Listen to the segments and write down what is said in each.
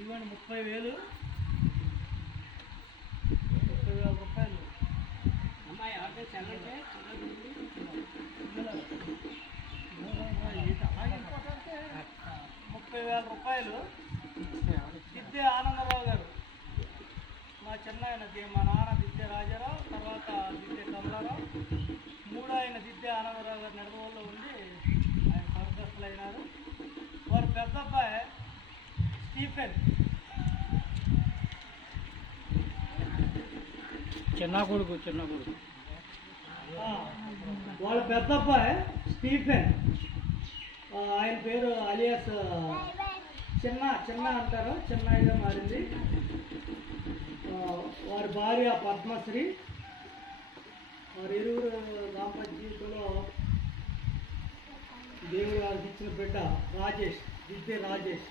ఇవ్వండి 30,000 రూపాయలు. అమ్మాయి ఎవరితో చల్లంటే 30,000 రూపాయలు. దిద్దే ఆనందరావు గారు మా చిన్నాయన, మా నాన్న దిద్దే రాజారావు, తర్వాత దిద్దే కమలారావు, మూడో ఆయన దిద్దే ఆనందరావు గారు నెడవల్లో ఉండి ఆయన స్వర్గస్థులు అయినారు. వారి పెద్ద అబ్బాయి స్టీఫెన్, చిన్న కొడుకు వాళ్ళ పెద్ద అబ్బాయి స్టీఫెన్, ఆయన పేరు అలియాస్ చిన్న అంటారు, చిన్నగా మారింది. వారి భార్య పద్మశ్రీ. వారి ఇరువురు దాంపత్య జీవితంలో దేవుడు వాళ్ళకి ఇచ్చిన బిడ్డ రాజేష్, దిద్దే రాజేష్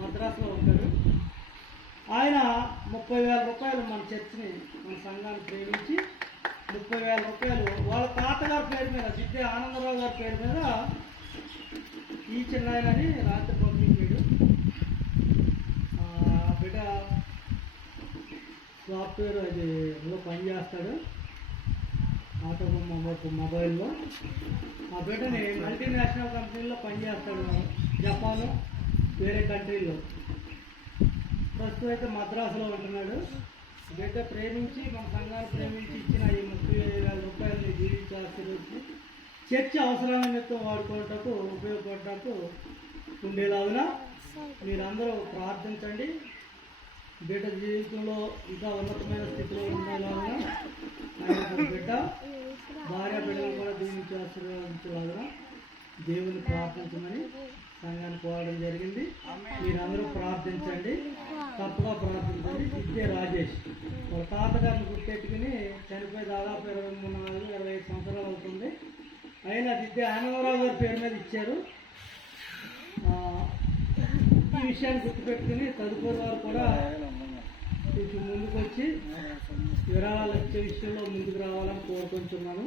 మద్రాసులో ఉంటాడు. ఆయన 30,000 రూపాయలు మన చర్చిని, మన సంఘాన్ని ప్రేమించి 30,000 రూపాయలు వాళ్ళ తాతగారి పేరు మీద, దిద్దే ఆనందరావు గారి పేరు మీద ఈ చిన్నాయనని రాత్రి పంపించాడు. బిడ్డ సాఫ్ట్వేర్ అదిలో పనిచేస్తాడు, మొబైల్లో. ఆ బిడ్డని మల్టీనేషనల్ కంపెనీలో పనిచేస్తాడు, జపాను వేరే కంట్రీలో. ప్రస్తుతం అయితే మద్రాసులో ఉంటున్నాడు. బిడ్డ ప్రేమించి, మన సంఘాన్ని ప్రేమించి ఇచ్చిన ఈ 30,000 రూపాయలని జీవించి ఆశీర్వదించి చర్చ అవసరాల నిమిత్తం వాడుకోవటకు, ఉపయోగపడటకు ఉండేలాగున మీరందరూ ప్రార్థించండి. బిడ్డ జీవితంలో ఇంకా ఉన్నతమైన స్థితిలో ఉండేలాగున, ఆయన బిడ్డ భార్య బిడ్డలు కూడా దీనికి ఆశీర్వదించేలాగున దేవుని ప్రార్థించమని సంఘాన్ని కోరడం జరిగింది. మీరందరూ ప్రార్థించండి, తప్పగా ప్రార్థించండి. దిద్దే రాజేష్ వాళ్ళ తాతగారిని గుర్తెట్టుకుని చనిపోయి దాదాపు 23-25 సంవత్సరాలు అవుతుంది. అయినా దిద్దే ఆనందరావు గారి పేరు మీద ఇచ్చారు. ఈ విషయాన్ని గుర్తుపెట్టుకుని తదుపరి వారు కూడా కొంచెం ముందుకు వచ్చి విరాళాలు ఇచ్చే విషయంలో ముందుకు రావాలని కోరుకుంటున్నాను.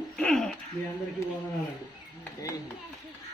మీ అందరికీ వందనాలండి.